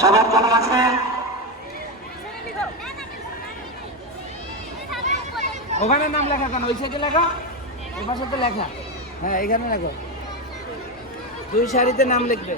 সবার জানা আছে? ওখানে নাম লেখা কেন? ওই সাইডে লেখা, ওই পাশে তো লেখা। হ্যাঁ, এখানে লেখো, 2 সারিতে নাম লিখবে।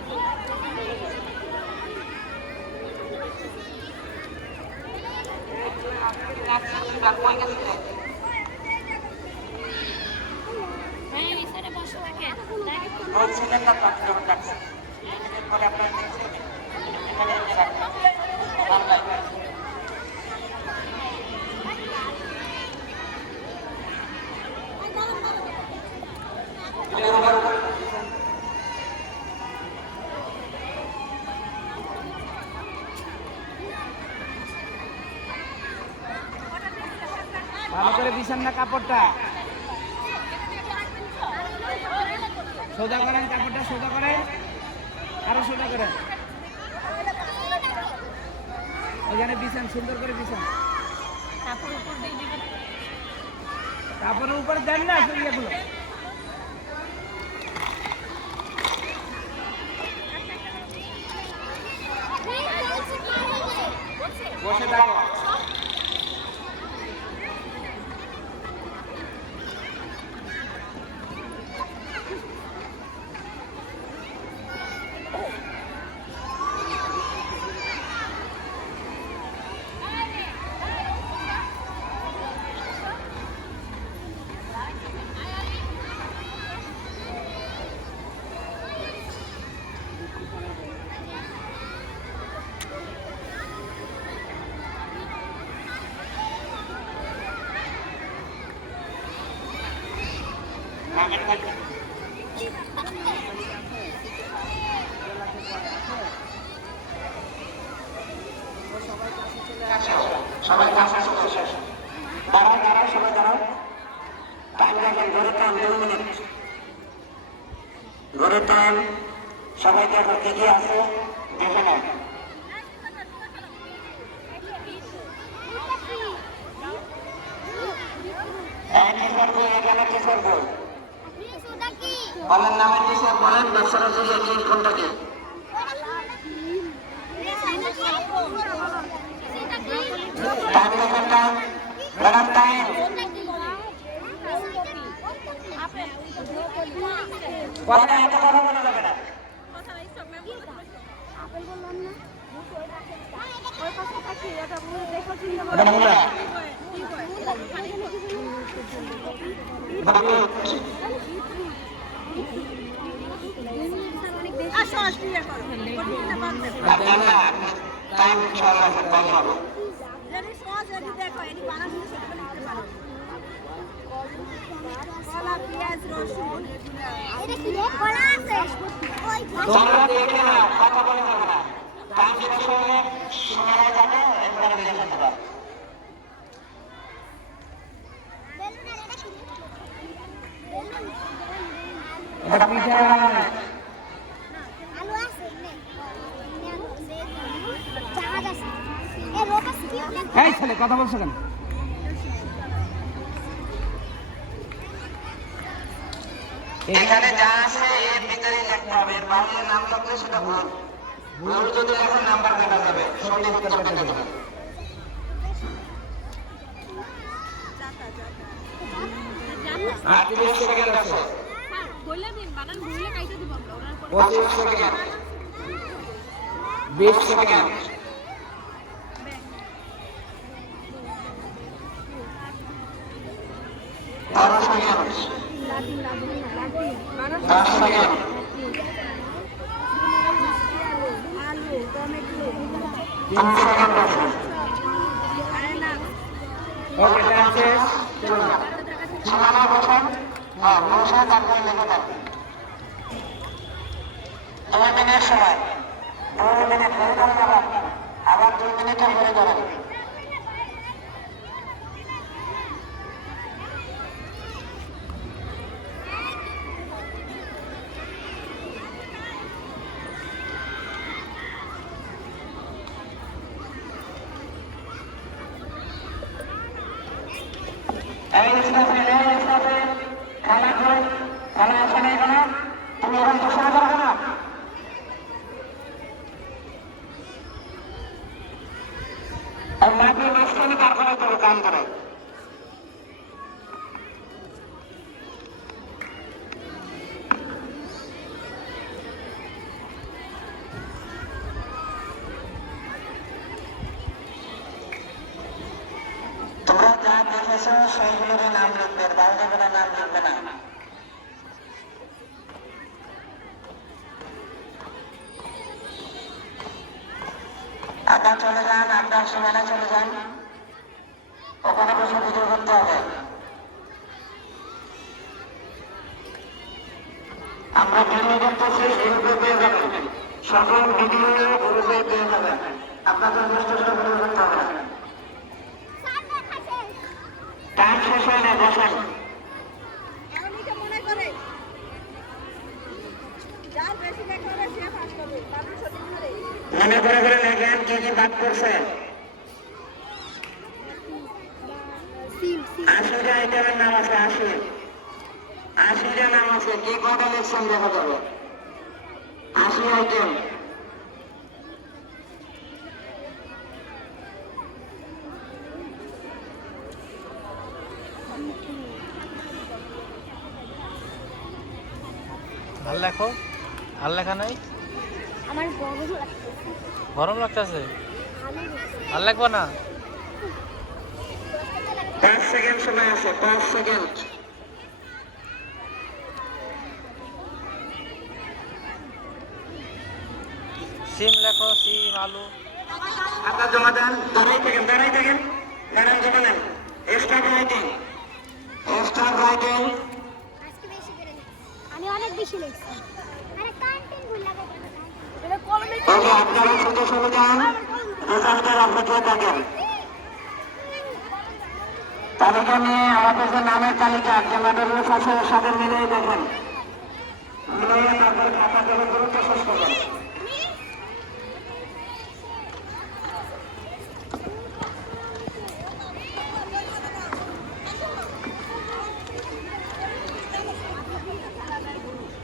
ভালো করে বিছান না কাপড়টা, সোজা করেন কাপড়টা, সোজা করেন, আরো সোজা করেন। ওখানে বিছান, সুন্দর করে বিছান। কাপড়ের উপরে দেন না ইয়েগুলো। বসে থাকো। সবাই কাছে শেষ। দাঁড়াও দাঁড়াও, সবাই দাঁড়াও। টাইম রাখেন, ঘরে টাইম 2 মিনিট। ঘরে টাইম। সবাই দেখো কে কে আছে, দেখে নেন। কি করবো এখানে, কি করবো বলেন? নামের টিচার বলেন, ব্যবসার কোনটা কি? টাইম দেখেন, টাইম ম্যাডাম, টাইম। কথা এত কথা বলা যাবে না। এটা মূলা। এই ছেলে কথা বলছো কেন? এখানে যা আছে এর ভিতরে লিখতে হবে, এর বাইরে নাম লিখলে সেটা ভুল। ভুল যদি লেখেন নাম্বার কাটা যাবে, সঠিক উত্তর কেটে যাবে। আর 30 সেকেন্ড আছে। 25 second, 20 second, 12 second, 10 second, 3 second আছে। ওকে, টাইম শেষ। সীমানা বসেন, হ্যাঁ বসে তারপরে লেখা থাকবে। 2 মিনিট সময়, 2 মিনিট ঘুরে দাঁড়ান, আবার 2 মিনিটে ঘুরে দাঁড়ান। খানা খাই, খানা আসে না এখানে, তুমি এখন বসে থাকো না। সেইগুলোরই নাম লিখবেন, বাড়িতে কোনো নাম লিখবে না। আপনার চলে যান, আপনার সীমানা চলে যান, ওখানে বসে ভিডিও করতে হবে। আমরা ভিডিও করতেছি, গ্রুপে পেয়ে যাবেন, সকল ভিডিও গ্রুপে পেয়ে যাবেন, আপনাদের নির্দিষ্ট ভিডিও করতে হবে। টাইম শেষ হয় না, বসেন। মনে করে করে লেখেন কি কি বাদ করছে। 80টা আইটেমের নাম আছে, 80টা নাম আছে, কে কটা লিখছেন দেখা যাবে। 80 আইটেম। আর লেখো, আর লেখা নাই, আমার গরম লাগছে। গরম লাগতেছে, আর লেখবো না। 5 সেকেন্ড সময় আছে, 5 সেকেন্ড। সিম লেখো, সিম, আলু। আপনার জমা দেন, দাঁড়াই থাকেন, ম্যাডাম জমা নেন। Start writing, start writing. আজকে বেশি করে লিখছি। আমি অনেক বেশি লিখছি। আরে কন্টেন্ট ভুল লাগে কেন? এটা কলমে ওকে, আপনারা শুধু শুনে যান, রেজাল্টের অপেক্ষা থাকেন। তালিকা নিয়ে আমাদের যে নামের তালিকা, যে ম্যাডামের সাথে মিলিয়ে দেখেন।